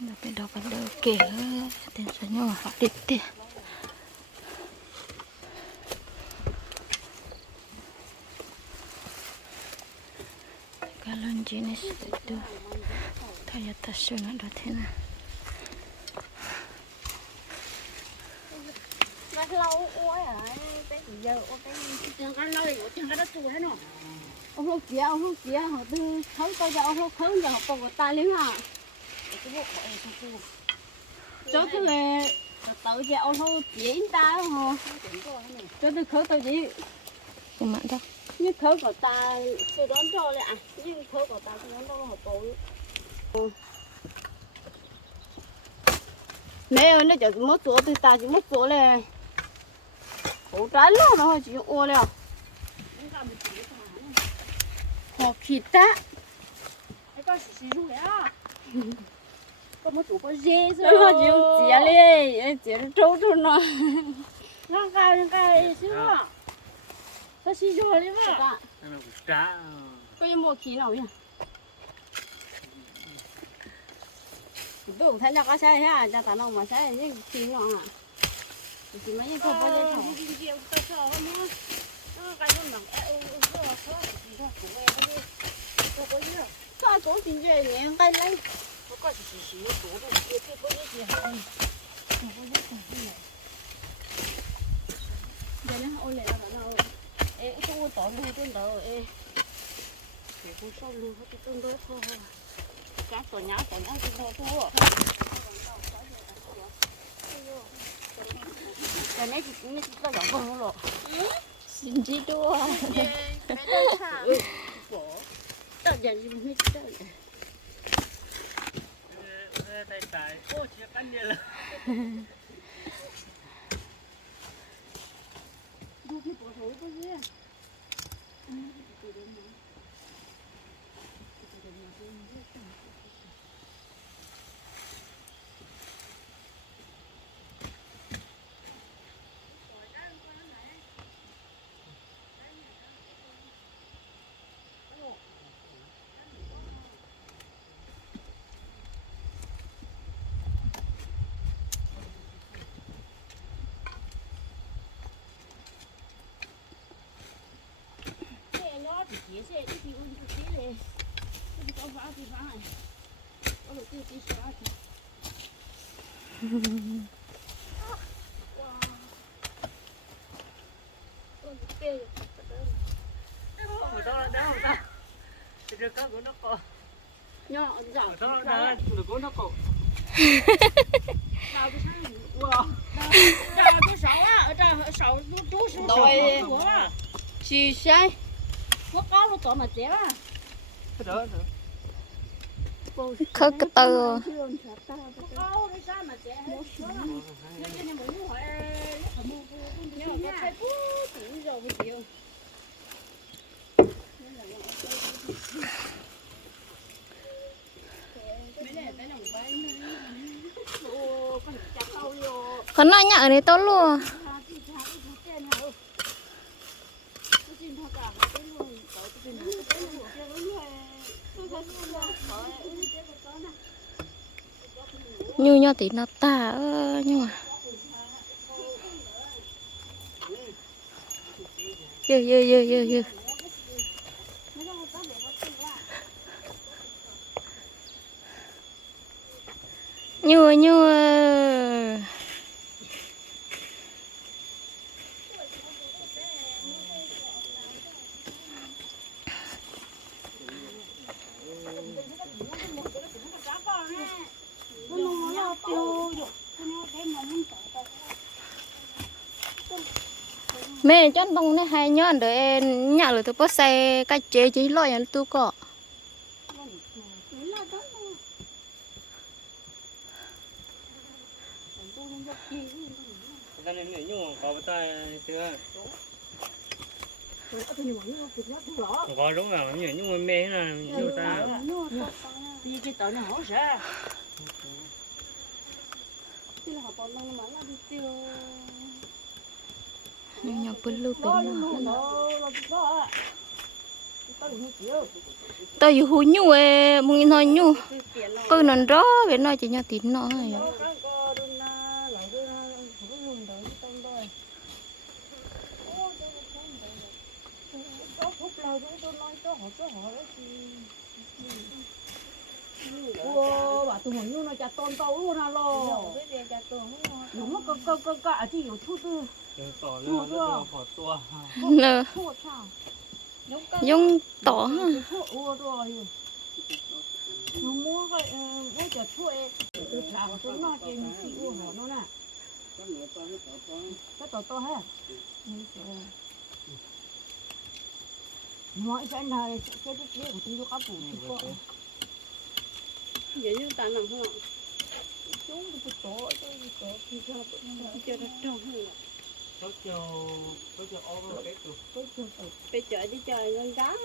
Nó bên đó bên đó kể tên số nhỏ họ đi tiền Kalau jenis itu Kayak tas yang ada lâu ôi à. Cái ông lúc kia họ tư không có giờ ông lúc không giờ cho thứ là tự lúc kia in ta không cho thứ khởi tự gì Nhưng mà đó nhưng khởi có tài tôi đón cho lại à. Nhưng khởi có tài tôi đón cho họ tội. Nếu nó chỉ mất chỗ thì ta chỉ mất chỗ này. Khổ trái lo nó chỉ ô 了 không có một chỉ cái thằng họ khịt ta cái con xì xì rú á có một chủ có dê nó nó chỉ chia lên chia trâu trâu nó nó cái nó cái xí mà nó xì rú đi mà ta Nó cũng trả có những mua khí nào nhỉ tôi thấy nó có sai ha cho tao nó mà sai những khí nào à chỉ mấy cái không có cái thằng cái gì cái sao không nó nó cái nó nặng ê ê nó khó gì đó cũng em nó đi có có gì sao tổ chính chuyện này tay lấy có có xì xì nó chủ đó cái cái có gì hả giờ nó ôi lại là đâu ê tôi tỏ luôn tôi đỡ ê cái con sâu luôn cái con đó thôi cá tổ nhá tổ nhá cái đó thôi cái này thì cũng nó giọng vâng rồi Xin chỉ đua tao giờ gì mình tao tay trái ô chia cắn nhiều là cái nó thì chỉ sẽ đi thì uống chút xíu này cái có phá thì phá này có được tiêu tí xóa thì ở không ta thì được các của nó được nó wow chú chú nó phải mua nhưng mà có thấy phú chỉ rồi mới chịu mấy này mấy đồng bán ô con chặt câu vô Còn nói nhạc này tốt luôn Như nho tí nó tà nhưng mà Dư dư dư dư dư. Như như ờ. Mẹ chọn tông này hay nhớ để nhà lửa tôi bắt xe cái chế chỉ lo nhà này người nhung có đúng rồi người nhung mê là nhiều ta đi cái tờ nó hổ ra nhưng nhà bự lưu đó bên luôn nó luôn đó nhỏ bự bún lưu bún lưu tôi dù hú nhu ê mùng nhìn thôi nhu cứ nón rõ về nói chỉ nhau tín nó thôi Wow, bà tôi muốn nhu nó chặt tôm tao luôn à lo. Đúng mà cơ cơ cơ cơ chỉ hiểu chút. เนต่อแล้าขอตัว เนอะยุ่งต่อฮะโควนมัวก็เออไม่จะช่วยคือสาวคนนอกเองที่อ้วนหัวนั่นน่ะก็ต่อต่อฮะน้อยฉันเลยเจ๊เจ๊ของที่ลูกอาปู่ที่ก็อย่ายืดตาหนังห้องจุ้งไปโต๊ะจุ้งไต๊ะที่เจ้ที่เจ้าต้องให้ bây giờ đi chơi con cá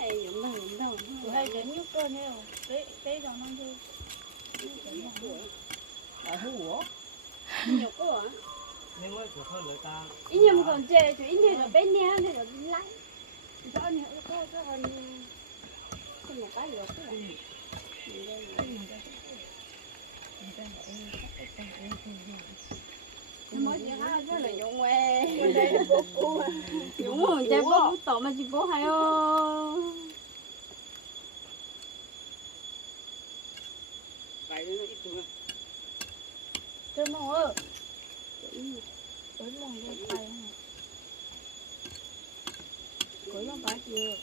em dụng đâu dụng đâu hay đến nhúc cơ nè cái cái dòng mang đi ở hú ủa nhục quá nhưng mà của thôi người ta ít nhầm còn chê chứ ít nhiều là bên nè thì là bên lái rõ nè có có hơn không một cái được cái này Hãy subscribe cho kênh Ghiền Mì Gõ Để không bỏ lỡ những video hấp dẫn Dũng rồi, cha bố cũng tổ mà chị bố hay ô Chơi mong ơ Chơi mong lên tay hả Cưới mong bá chưa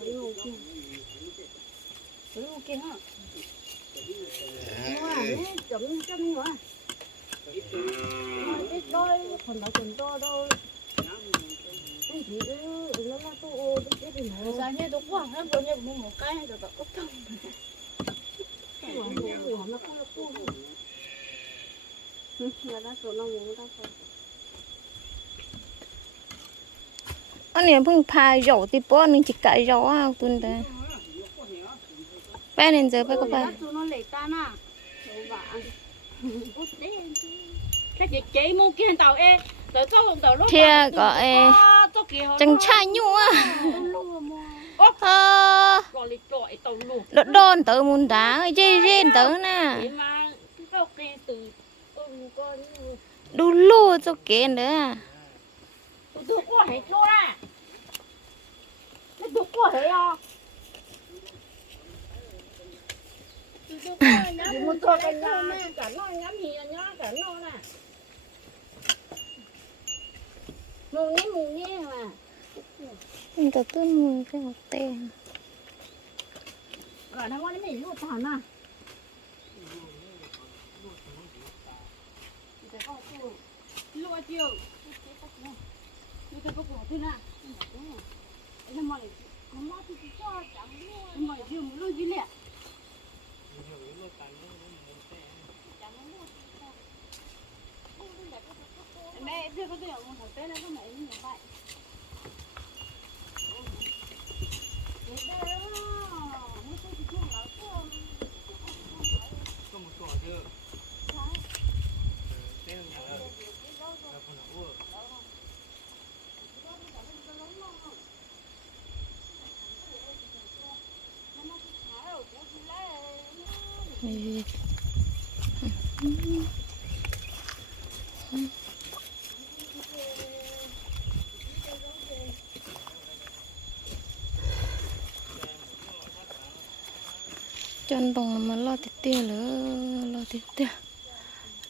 Cưới ok Cưới ok hả? Nó chấm chấm nữa. Mà cái đôi phần đó chấm to đâu. Cái gì đó, nó là tôi ô, cái gì nữa. Sao nhé, tôi quảng lắm, tôi nhé, một cái rồi ốc thông. Nó không được cuồng. là đã số nó muốn đã số anh này phun pha dầu thì bó nên chỉ cãi dầu à tuần đấy bé nên giờ bé có phải tụi nó lấy ta nè đồ vả cái chị chị mua kia tàu e tàu cho một tàu lúc Thia gọi có kia chẳng trai nhu à ờ. Đốt đòn tớ muốn đá chê rên tớ nè. Đu lô cho kén nữa. Tôi có hết luôn à tôi có hết à ờ. Thì muốn cho cái nhà cả nó ngắm hiền nhá, cả nó nè. mù nhé mù nhé mà mình tập tôi mua cái hộp tiền Cả nó con mình luôn thằng nè. lúa chiều như cái cốc thế nè nó mà nó mà thì cho chẳng nó mà chiều một lúa gì nè mẹ chưa có tiền một thằng tên nó có mấy như จนตรงมันรอติดเตี้ยเลยรอติดเตี้ย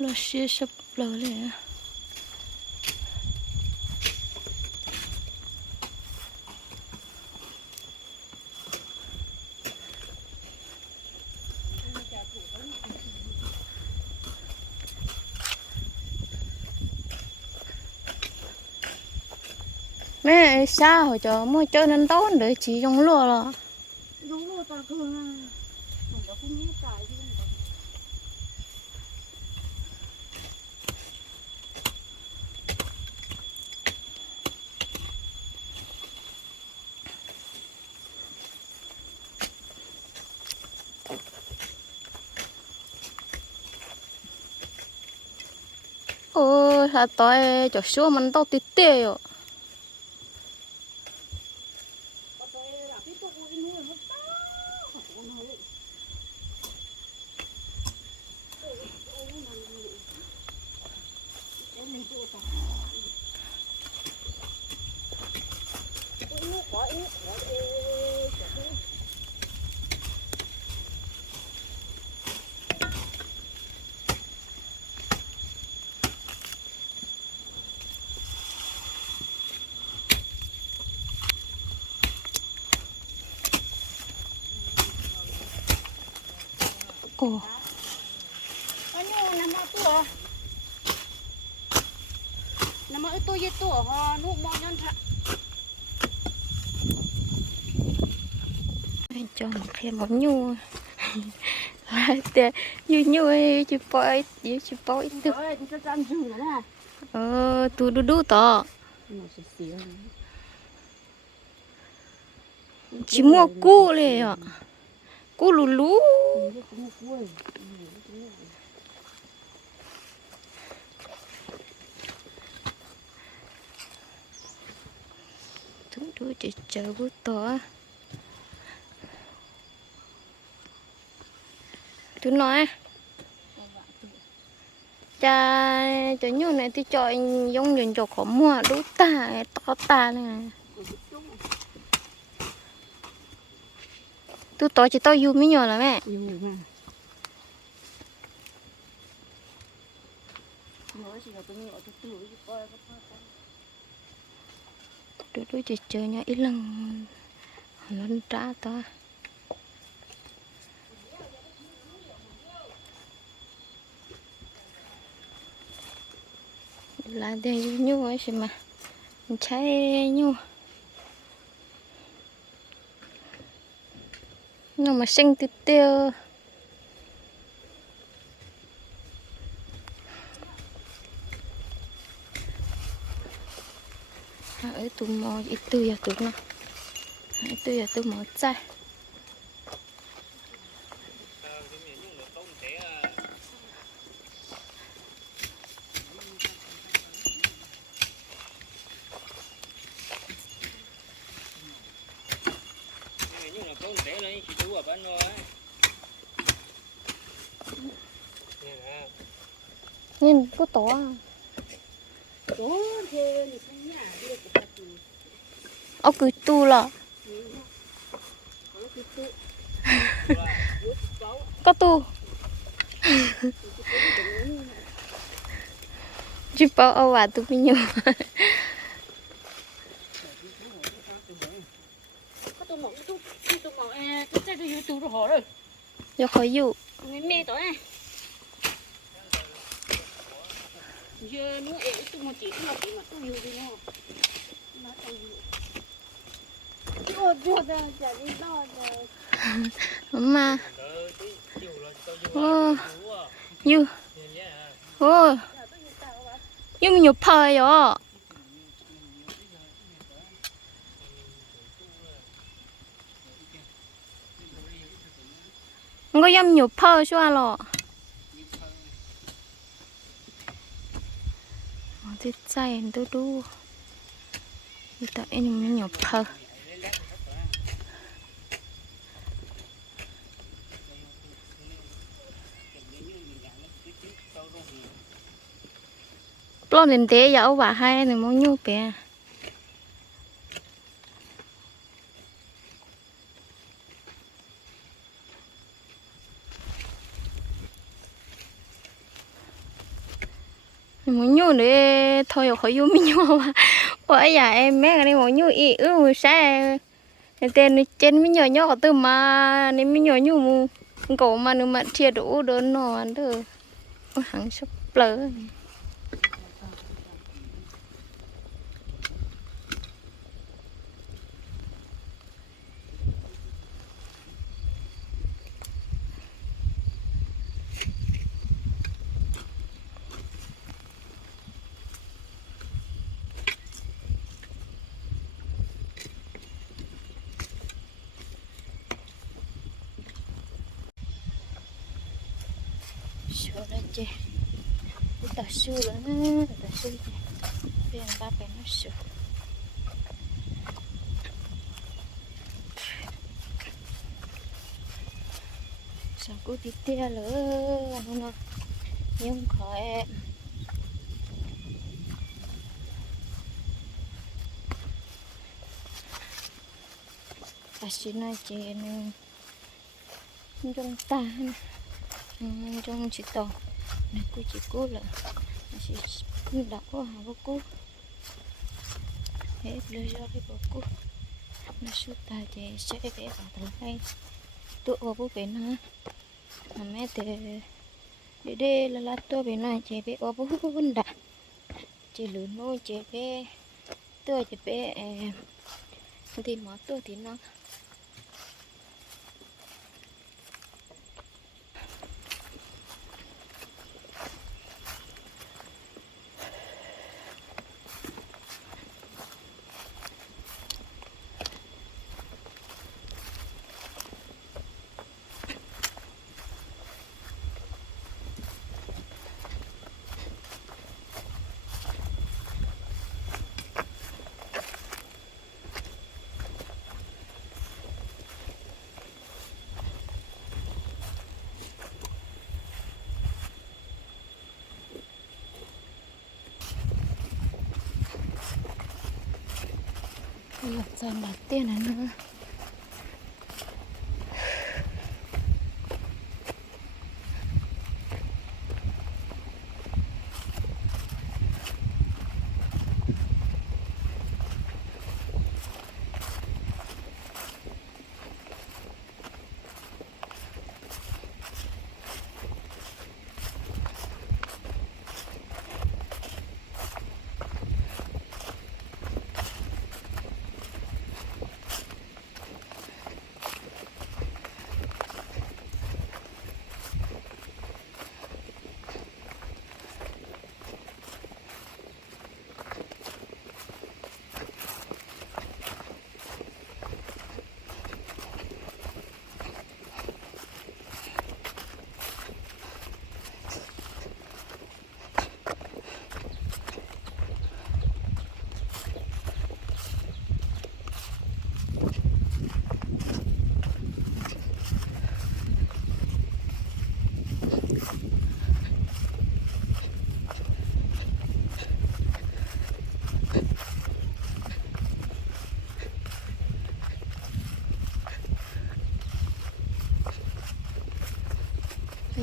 รอเชื่อชับเลยเลย sao hồi cho mua chơi nên tốt để chỉ trong lúa là Đúng rồi ta nè. Mình đã không nhớ tại chứ. ôi sao tôi cho số mình tao tít tê rồi cô có nhu nằm ở tủ nằm ở tủ gì tủ ho nụ mò nhon thằng cho một khi một nhu. Là tè như như chỉ bói chỉ chỉ bói tu ờ tu đu đu to chỉ mua cu này ạ. Cu lù lù. Chúng tôi chỉ chờ chú nói. Cha cho nhu này thì cho giống như cho khó mua, đủ ta, to ta này. Tu to chỉ to yêu mới nhỏ là mẹ. Chỉ tôi tôi đôi đôi chỉ chơi nhau ít lần nó trả to. Là đây nhu ấy xem mà. Cháy nhu. Nó mà sinh tiêu. À, tiêu ở tụi mò ít tư giờ tụi nó. Ít tư ya tụi mò chạy nhưng mà có một té này chỉ đủ ở bên thôi Nè nè nhìn có to à Đó, thế thì không nhà đi được cái gì. ở cứ tu là Có cái tự. có tu chỉ bảo ở vào tụ mình nhiều Có tôi mỏng tôi tôi mỏng à tôi chơi tôi youtube rồi họ rồi. do khỏi dụ Người mẹ tối này. Giờ nó ế tôi một chỉ nó chỉ mà tôi yêu đi nó. Nó tôi yêu. Tôi tôi tôi chả đi đâu rồi. 엄마 Đợi จิตใจดูดูอีตาเอ็นมันหยบเพอปล้นเต็มเตะอย่าเอาว่าให้หนึ่งมองยูเปีย muốn nhổ để thôi khỏi vô mình nhu mà bởi giờ em mấy cái này muốn nhu ý ư mà sao tên trên mình nhỏ nhỏ từ mà nên mình nhỏ nhu mu cổ mà nếu mà thiệt đủ đơn nó được hàng sắp lỡ sure là chứ ta sure là nó ta sure bên ba bên nó sao cứ tí tia lỡ nó nó nhưng khỏi ta xin nói chuyện trong ta trong chị tàu, này cô chị cô là chị đã có hàng của cô. Hết đưa cho cái của cô. Nó suốt ta chị sẽ để vào thằng hay tụi vào bố bên ha mà mẹ thì để đây là lá tôi bên này chị bé có bố bún đã chị lớn nuôi chị bé tôi chị bé thì mà tôi thì nó. Bây giờ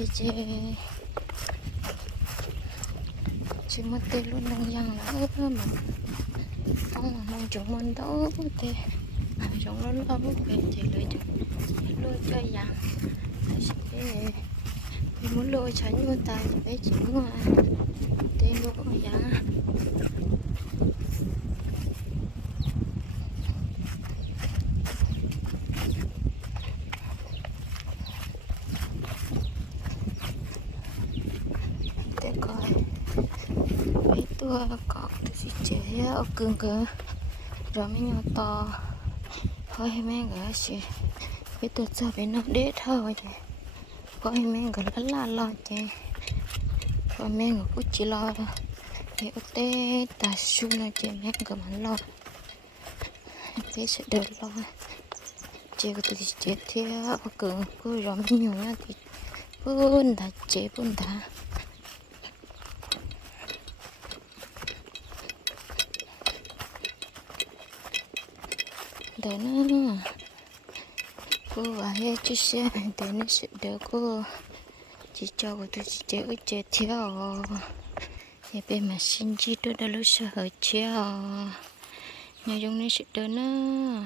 이제 지금 때 luôn yang là ướp mà không mà mong chúng mình đâu thì chúng nó lâu về thì lấy chúng lôi cho yang sẽ thì muốn lôi tránh vô tay thì phải chịu mà tên lỗ yang chế ở cưng cơ rồi mới nhau to thôi mấy người chị cái tôi cho bên nó đế thôi chị coi mấy người lớn là lo chị coi mấy người cũng chỉ lo thôi thì ở tê ta su nó chị mấy người mà lo thế sẽ được lo chị có tôi chế theo ở cưng cứ rồi mới nhau nhá thì bún đã chế bún đã để cô và vào chú xe để sự đỡ cô. Chỉ cho cô tôi chỉ chơi ở chơi theo thì bên mà xin chi tôi đã lúc sợ chơi chiều nhà dùng nên sự đỡ nữa